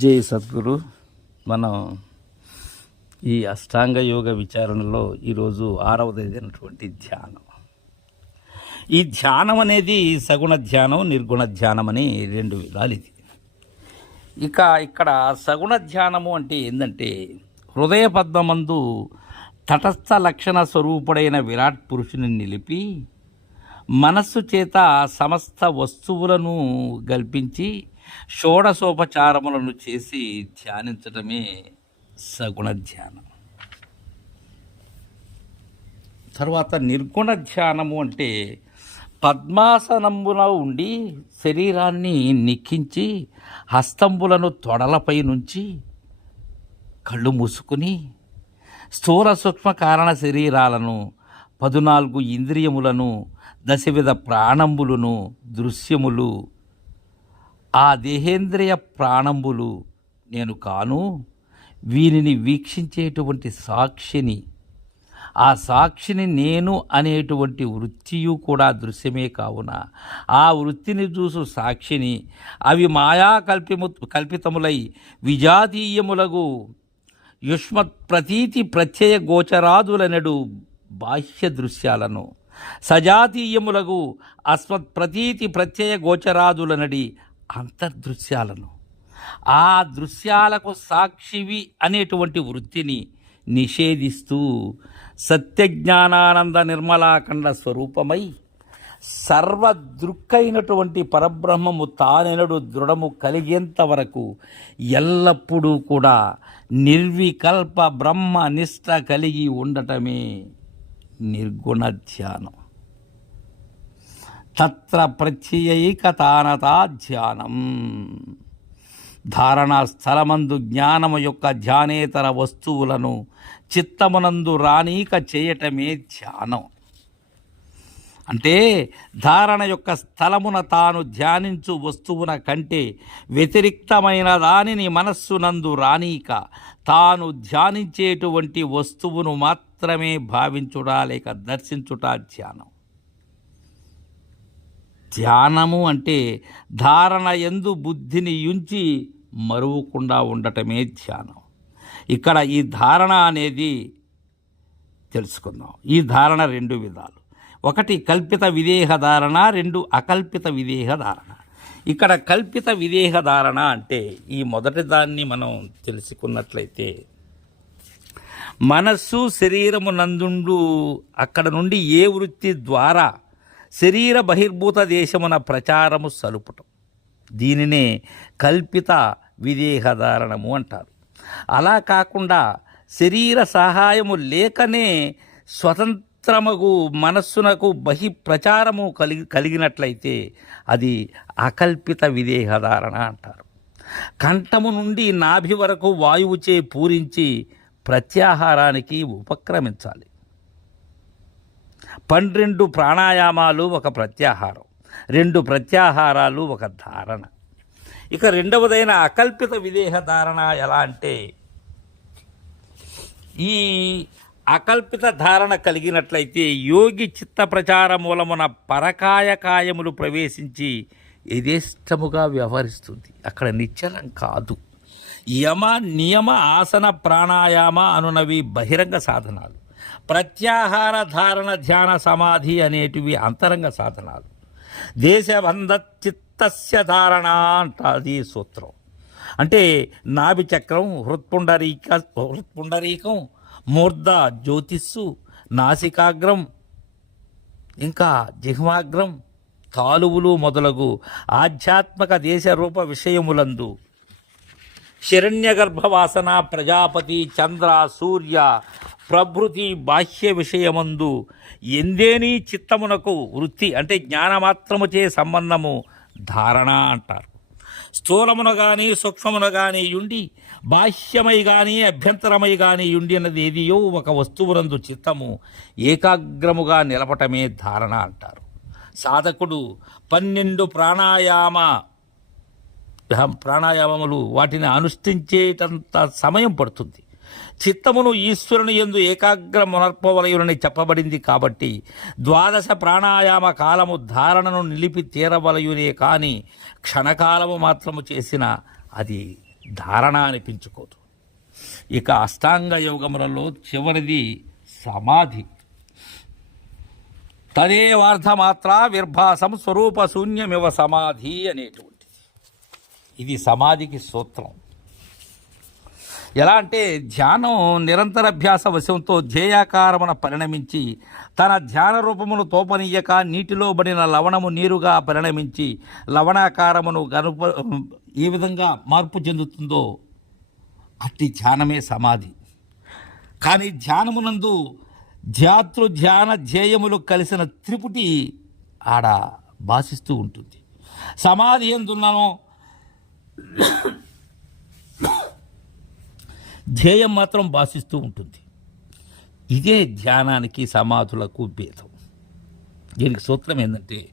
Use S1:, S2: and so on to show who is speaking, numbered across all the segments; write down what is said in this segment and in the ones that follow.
S1: జై సద్గురు. మనం ఈ అష్టాంగ యోగ విచారణలో ఈరోజు ఆరవదైనటువంటి ధ్యానం. ఈ ధ్యానం అనేది సగుణ ధ్యానం నిర్గుణ ధ్యానం అని రెండు విధాలు ఇది. ఇక ఇక్కడ సగుణ ధ్యానము అంటే ఏంటంటే హృదయ పద్మమందు తటస్థ లక్షణ స్వరూపుడైన విరాట్ పురుషుని నిలిపి మనస్సు చేత సమస్త వస్తువులను గల్పించి షోడసోపచారములను చేసి ధ్యానించడమే సగుణ ధ్యానం. తర్వాత నిర్గుణ ధ్యానము అంటే పద్మాసనంబున ఉండి శరీరాన్ని నిక్కించి హస్తంబులను తొడలపై నుంచి కళ్ళు మూసుకుని స్థూల సూక్ష్మ కారణ శరీరాలను పదునాలుగు ఇంద్రియములను దశవిధ ప్రాణంబులను దృశ్యములు ఆ దేహేంద్రియ ప్రాణంబులు నేను కాను. వీనిని వీక్షించేటువంటి సాక్షిని. ఆ సాక్షిని నేను అనేటువంటి వృత్తియు కూడా దృశ్యమే కావున. ఆ వృత్తిని చూసు సాక్షిని అవి మాయా కల్పిము కల్పితములై విజాతీయములగు యుష్మత్ ప్రతీతి ప్రత్యయ గోచరాదులనడు బాహ్య దృశ్యాలను. సజాతీయములగు అస్మత్ ప్రతీతి ప్రత్యయ గోచరాదులనడి అంతర్దృశ్యాలను. ఆ దృశ్యాలకు సాక్షివి అనేటువంటి వృత్తిని నిషేధిస్తూ సత్యజ్ఞానానంద నిర్మలాఖండ స్వరూపమై సర్వదృక్కైనటువంటి పరబ్రహ్మము తానెనడు దృఢము కలిగేంత వరకు ఎల్లప్పుడూ కూడా నిర్వికల్ప బ్రహ్మ నిష్ట కలిగి ఉండటమే నిర్గుణ ధ్యానం. తత్ర ప్రత్యయైకతానతా ధ్యానం. ధారణా స్థలమందు జ్ఞానము యొక్క ధ్యానేతర వస్తువులను చిత్తమునందు రానీక చేయటమే ధ్యానం. అంటే ధారణ యొక్క స్థలమున తాను ధ్యానించు వస్తువున కంటే వ్యతిరిక్తమైన దానిని మనస్సునందు రానీక తాను ధ్యానించేటువంటి వస్తువును మాత్రమే భావించుట లేక దర్శించుట ధ్యానం. ధ్యానము అంటే ధారణ ఎందు బుద్ధిని యుంచి మరువకుండా ఉండటమే ధ్యానం. ఇక్కడ ఈ ధారణ అనేది తెలుసుకుందాం. ఈ ధారణ రెండు విధాలు. ఒకటి కల్పిత విదేహ ధారణ రెండు అకల్పిత విదేహ ధారణ. ఇక్కడ కల్పిత విదేహ ధారణ అంటే ఈ మొదటి దాన్ని మనం తెలుసుకున్నట్లయితే మనస్సు శరీరము నందుండు అక్కడ నుండి ఏ వృత్తి ద్వారా శరీర బహిర్భూత దేశమున ప్రచారము సలుపటం. దీనినే కల్పిత విదేహధారణము అంటారు. అలా కాకుండా శరీర సహాయము లేకనే స్వతంత్రముకు మనస్సునకు బహి ప్రచారము కలిగి కలిగినట్లయితే అది అకల్పిత విదేహధారణ అంటారు. కంఠము నుండి నాభి వరకు వాయువుచే పూరించి ప్రత్యాహారానికి ఉపక్రమించాలి. పన్నెండు ప్రాణాయామాలు ఒక ప్రత్యాహారం రెండు ప్రత్యాహారాలు ఒక ధారణ. ఇక రెండవదైన అకల్పిత విదేహ ధారణ ఎలా అంటే ఈ అకల్పిత ధారణ కలిగినట్లయితే యోగి చిత్త ప్రచార మూలమున పరకాయ కాయములు ప్రవేశించి యథేష్టముగా వ్యవహరిస్తుంది. అక్కడ నిశ్చలం కాదు. యమ నియమ ఆసన ప్రాణాయామ అనునవి బహిరంగ సాధనాలు. ప్రత్యాహార ధారణ ధ్యాన సమాధి అనేటివి అంతరంగ సాధనాలు. దేశబంధ చిత్తస్య ధారణ అంటది సూత్రం. అంటే నాభి చక్రం హృత్పుండరీక హృత్పుండరీకం మూర్ధ జ్యోతిస్సు నాసికాగ్రం ఇంకా జిహ్మాగ్రం తాలువులు మొదలగు ఆధ్యాత్మిక దేశ రూప విషయములందు శరణ్యగర్భవాసన ప్రజాపతి చంద్ర సూర్య ప్రభృతి బాహ్య విషయమందు ఎందేని చిత్తమునకు వృత్తి అంటే జ్ఞానమాత్రముచే సంబంధము ధారణ అంటారు. స్థూలమున కానీ సూక్ష్మమున కానీ ఉండి బాహ్యమై కానీ అభ్యంతరమై కానీ యుండి అన్నది ఏదియో ఒక వస్తువునందు చిత్తము ఏకాగ్రముగా నిలపటమే ధారణ అంటారు. సాధకుడు పన్నెండు ప్రాణాయామ ప్రాణాయామములు వాటిని అనుష్ఠించేటంత సమయం పడుతుంది. చిత్తమును ఈశ్వరుని ఎందు ఏకాగ్రమునర్పవలయునని చెప్పబడింది కాబట్టి ద్వాదశ ప్రాణాయామ కాలము ధారణను నిలిపి తీరవలయునే కాని క్షణకాలము మాత్రము చేసిన అది ధారణ అనిపించుకోదు. ఇక అష్టాంగ యోగములలో చివరిది సమాధి. తదేవార్థమాత్ర విర్భాసం స్వరూప శూన్యమివ సమాధి అనేటువంటిది. ఇది సమాధికి సూత్రం. ఎలా అంటే ధ్యానం నిరంతరభ్యాస వశంతో ధ్యేయాకారమున పరిణమించి తన ధ్యాన రూపమును తోపనీయక నీటిలో పడిన లవణము నీరుగా పరిణమించి లవణాకారమును గనుప ఏ విధంగా మార్పు చెందుతుందో అట్టి ధ్యానమే సమాధి. కానీ ధ్యానమునందు ధ్యాతృ ధ్యాన ధ్యేయములు కలిసిన త్రిపుటి ఆడ భాషిస్తూ ఉంటుంది. సమాధి ఎందున్నానో ధ్యేయం మాత్రం భాషిస్తూ ఉంటుంది. ఇదే ధ్యానానికి సమాధులకు భేదం. దీనికి సూత్రం ఏంటంటే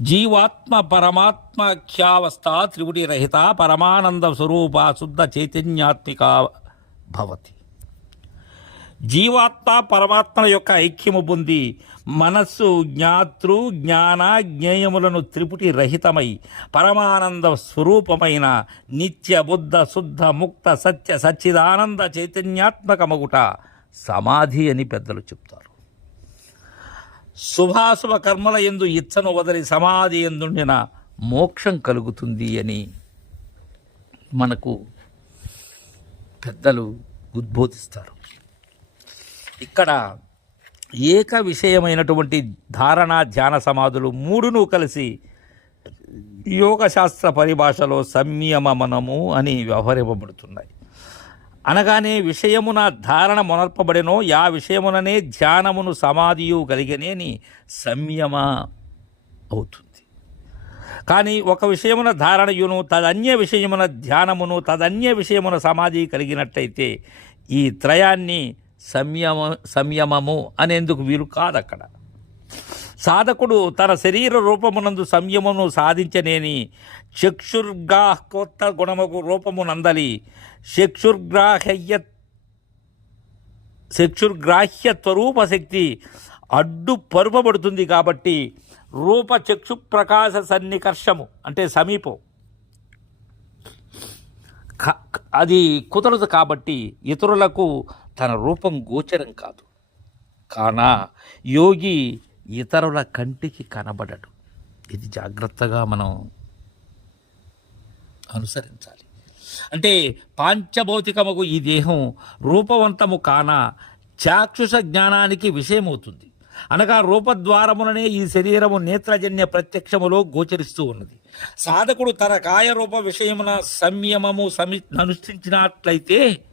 S1: జీవాత్మ పరమాత్మ ఖ్యావస్థ త్రిపుటి రహిత పరమానంద స్వరూప శుద్ధ చైతన్యాత్మిక భవతి. జీవాత్మ పరమాత్మ యొక్క ఐక్యము పొంది మనస్సు జ్ఞాతృ జ్ఞాన జ్ఞేయములను త్రిపుటి రహితమై పరమానంద స్వరూపమైన నిత్య బుద్ధ శుద్ధ ముక్త సత్య సచ్చిదానంద చైతన్యాత్మకమగుట సమాధి అని పెద్దలు చెప్తారు. శుభాశుభ కర్మల ఎందు ఇచ్చను వదిలి సమాధి ఎందుండిన మోక్షం కలుగుతుంది అని మనకు పెద్దలు ఉద్బోధిస్తారు. ఇక్కడ ఏక విషయమైనటువంటి ధారణ ధ్యాన సమాధులు మూడును కలిసి యోగశాస్త్ర పరిభాషలో సంయమనము అని వ్యవహరింపబడుతున్నాయి. అనగానే విషయమున ధారణ మొనర్పబడినో యా విషయముననే ధ్యానమును సమాధియు కలిగనేని సంయమ అవుతుంది. కానీ ఒక విషయమున ధారణయును తదన్య విషయమున ధ్యానమును తదన్య విషయమున సమాధి కలిగినట్టయితే ఈ త్రయాన్ని సంయమ సంయమము అనేందుకు వీలు కాదక్కడ. సాధకుడు తన శరీర రూపమునందు సంయమను సాధించనేని చక్షుర్గాహ్కోత్త గుణముకు రూపమునందలి చక్షుర్గ్రాహ్య చక్షుర్గ్రాహ్య త్వరూప శక్తి అడ్డు పరుపబడుతుంది కాబట్టి రూప చక్షు ప్రకాశ సన్నికర్షము అంటే సమీపం. అది కుదరదు కాబట్టి ఇతరులకు తన రూపం గోచరం కాదు. కానా యోగి ఇతరుల కంటికి కనబడడు. ఇది జాగ్రత్తగా మనం అనుసరించాలి. అంటే పాంచభౌతికముకు ఈ దేహం రూపవంతము కాన చాక్షుష జ్ఞానానికి విషయమవుతుంది. అనగా రూపద్వారముననే ఈ శరీరము నేత్రజన్య ప్రత్యక్షములో గోచరిస్తూ ఉన్నది. సాధకుడు తన కాయరూప విషయమున సంయమము సమి అనుష్ఠించినట్లయితే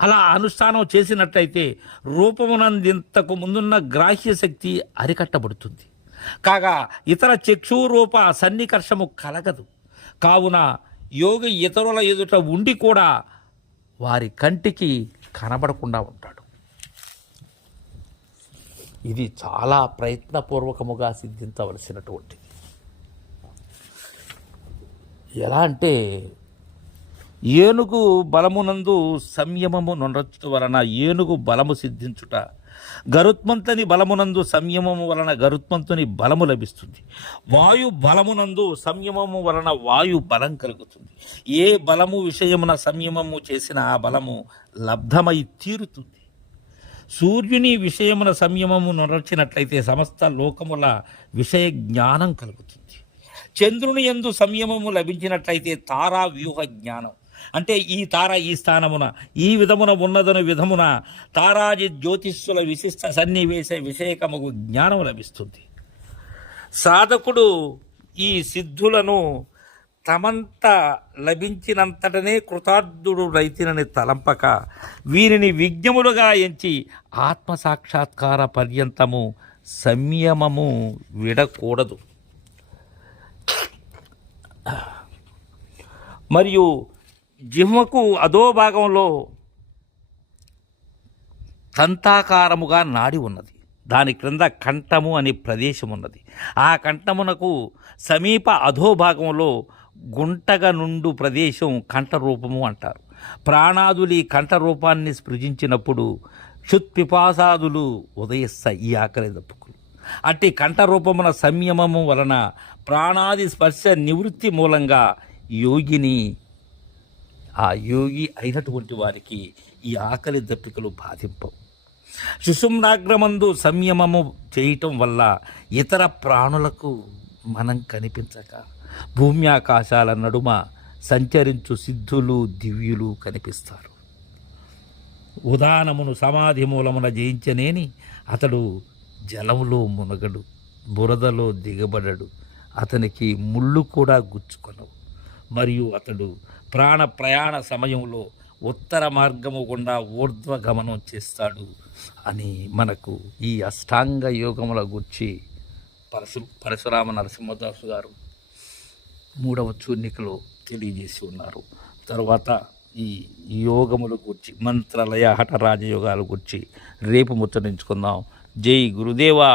S1: అలా అనుష్ఠానం చేసినట్లయితే రూపమునందింతకు ముందున్న గ్రాహ్య శక్తి అరికట్టబడుతుంది. కాగా ఇతర చక్షురూప సన్నికర్షము కలగదు. కావున యోగి ఇతరుల ఎదుట ఉండి కూడా వారి కంటికి కనబడకుండా ఉంటాడు. ఇది చాలా ప్రయత్నపూర్వకముగా సిద్ధించవలసినటువంటిది ఎలా అంటే ఏనుగు బలమునందు సంయమము నొనర్చుట వలన ఏనుగు బలము సిద్ధించుట గరుత్మంతుని బలమునందు సంయమము వలన గరుత్మంతుని బలము లభిస్తుంది. వాయు బలమునందు సంయమము వలన వాయు బలం కలుగుతుంది. ఏ బలము విషయమున సంయమము చేసిన ఆ బలము లబ్ధమై తీరుతుంది. సూర్యుని విషయమున సంయమము నొరచినట్లయితే సమస్త లోకముల విషయ జ్ఞానం కలుగుతుంది. చంద్రుని ఎందు సంయమము లభించినట్లయితే తారా వ్యూహ జ్ఞానం. అంటే ఈ తార ఈ స్థానమున ఈ విధమున ఉన్నదను విధమున తారాజి జ్యోతిష్యుల విశిష్ట సన్నివేశ విషయకముకు జ్ఞానం లభిస్తుంది. సాధకుడు ఈ సిద్ధులను తమంత లభించినంతటనే కృతార్థుడు రైతినని తలంపక వీరిని విజ్ఞములుగా ఎంచి ఆత్మసాక్షాత్కార పర్యంతము సంయమము విడకూడదు. మరియు జిహ్మకు అదో భాగంలో తంతాకారముగా నాడి ఉన్నది. దాని క్రింద కంఠము అనే ప్రదేశం ఉన్నది ఆ కంఠమునకు సమీప అధోభాగంలో గుంటగ నుండు ప్రదేశం కంఠరూపము అంటారు. ప్రాణాదులు ఈ కంఠరూపాన్ని స్పృజించినప్పుడు క్షుత్పిపాసాదులు ఉదయిస్తాయి ఈ ఆకలి దప్పుకులు. అట్టి కంఠరూపమున సంయమము వలన ప్రాణాది స్పర్శ నివృత్తి మూలంగా యోగిని ఆ యోగి అయినటువంటి వారికి ఈ ఆకలి దప్పికలు బాధింపవు. శిశుమ్నాగ్రమందు సంయమము చేయటం వల్ల ఇతర ప్రాణులకు మనం కనిపించక భూమి ఆకాశాల నడుమ సంచరించు సిద్ధులు దివ్యులు కనిపిస్తారు. ఉదానమును సమాధి మూలమున జయించనేని అతడు జలములో మునగడు బురదలో దిగబడడు. అతనికి ముళ్ళు కూడా గుచ్చుకొనవు. మరియు అతడు ప్రాణ ప్రయాణ సమయంలో ఉత్తర మార్గము గుండా ఊర్ధ్వగమనం చేస్తాడు అని మనకు ఈ అష్టాంగ యోగముల గుర్చి పరశు పరశురామ నరసింహదాసు గారు మూడవ చూర్ణికలో తెలియజేసి ఉన్నారు. తర్వాత ఈ యోగముల గురించి మంత్రాలయ హఠ రాజయోగాల గురించి రేపు ముచ్చరించుకుందాం జై గురుదేవా!